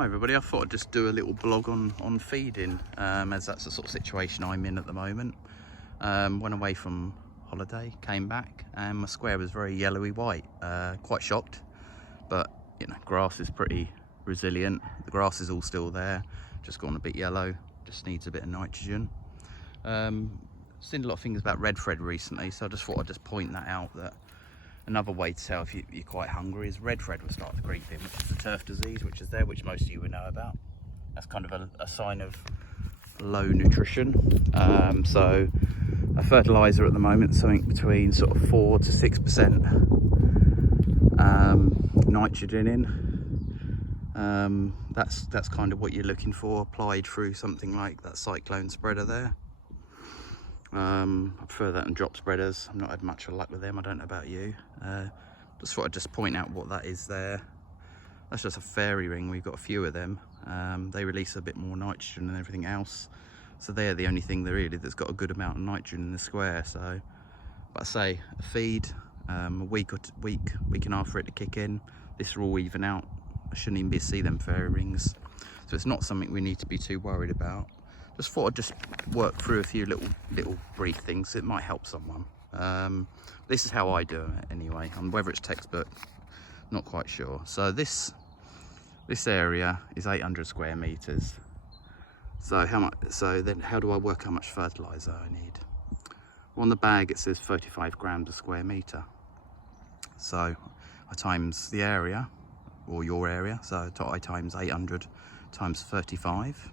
Hi everybody, I thought I'd just do a little blog on feeding, as that's the sort of situation I'm in at the moment. Went away from holiday, came back, and my square was very yellowy white. Quite shocked, but you know, grass is pretty resilient. The grass is all still there, just gone a bit yellow, just needs a bit of nitrogen. Seen a lot of things about red thread recently, so I just thought I'd just point that out, that another way to tell if you're quite hungry is red thread will start to creep in, which is the turf disease, which is there, which most of you would know about. That's kind of a sign of low nutrition. So a fertiliser at the moment, something between sort of 4 to 6% nitrogen in. That's kind of what you're looking for, applied through something like that cyclone spreader there. I prefer that than drop spreaders. I've not had much luck with them. I don't know about you. Just thought I'd just point out what that is there. That's just a fairy ring. We've got a few of them. They release a bit more nitrogen than everything else, so they're the only thing that's got a good amount of nitrogen in the square. So, but I say a feed, a week and a half for it to kick in, this will all even out. I shouldn't even see them fairy rings, so it's not something we need to be too worried about. Just thought I'd just work through a few little brief things. It might help someone. This is how I do it anyway, and whether it's textbook, not quite sure. So this area is 800 square meters. So then how do I work how much fertilizer I need? Well, on the bag it says 35 grams a square meter. So I times the area, or your area, so I times 800 times 35.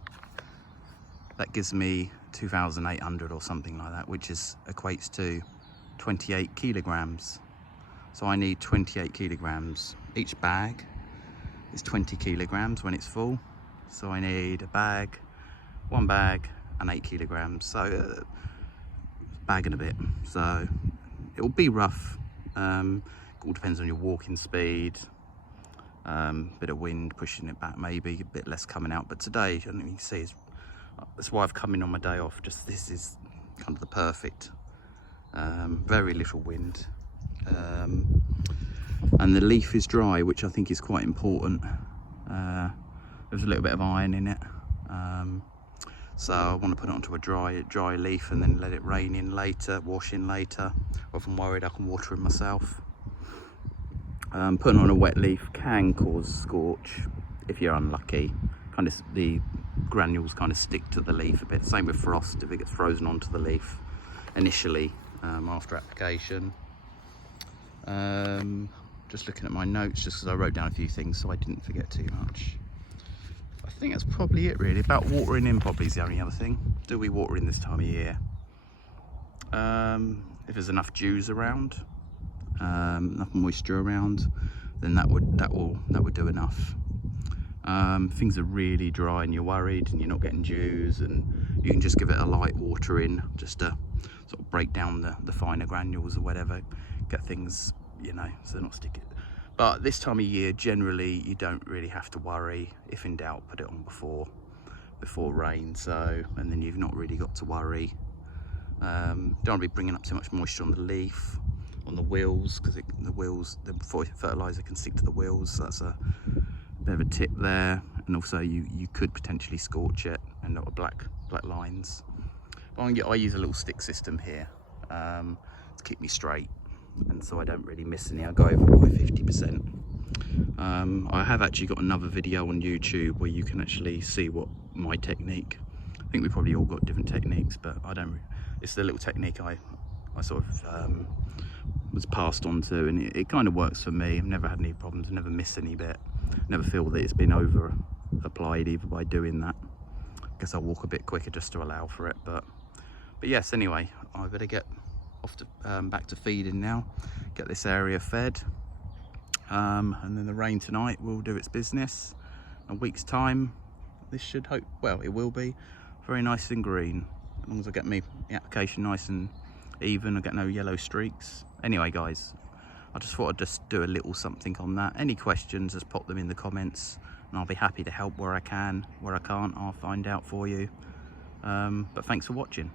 That gives me 2,800 or something like that, which equates to 28 kilograms. So I need 28 kilograms. Each bag is 20 kilograms when it's full. So I need one bag and 8 kilograms. So bag and a bit. So it will be rough. It all depends on your walking speed. Bit of wind pushing it back, maybe a bit less coming out. But today, I don't know if you can see, that's why I've come in on my day off. Just this is kind of the perfect. Very little wind, and the leaf is dry, which I think is quite important. There's a little bit of iron in it, so I want to put it onto a dry leaf and then let it rain in later, wash in later. Or if I'm worried, I can water it myself. Putting on a wet leaf can cause scorch if you're unlucky. Kind of the granules kind of stick to the leaf a bit. Same with frost, if it gets frozen onto the leaf initially after application. Just looking at my notes, just because I wrote down a few things so I didn't forget too much. I think that's probably it really. About watering in probably is the only other thing. Do we water in this time of year? If there's enough dews around, enough moisture around, then that would do enough. Things are really dry and you're worried and you're not getting dews, and you can just give it a light water in, just to sort of break down the finer granules or whatever, get things, you know, so they're not sticky. But this time of year, generally, you don't really have to worry. If in doubt, put it on before rain. So, and then you've not really got to worry. Don't want to be bringing up too much moisture on the leaf, on the wheels, because the fertilizer can stick to the wheels. So that's a bit of a tip there. And also you could potentially scorch it and not black lines. But I use a little stick system here to keep me straight, and so I don't really miss any. I go over by 50%. I have actually got another video on YouTube where you can actually see what my technique. I think we probably all got different techniques, but I don't. It's the little technique I sort of was passed on to, and it kind of works for me. I've never had any problems, never missed any bit, never feel that it's been over applied either by doing that. I guess I'll walk a bit quicker just to allow for it, but yes, anyway, I better get off to back to feeding now, get this area fed, and then the rain tonight will do its business. In a week's time, this should it will be very nice and green, as long as I get the application nice and even. I get no yellow streaks. Anyway guys, I just thought I'd just do a little something on that. Any questions, just pop them in the comments and I'll be happy to help where I can. Where I can't, I'll find out for you. But thanks for watching.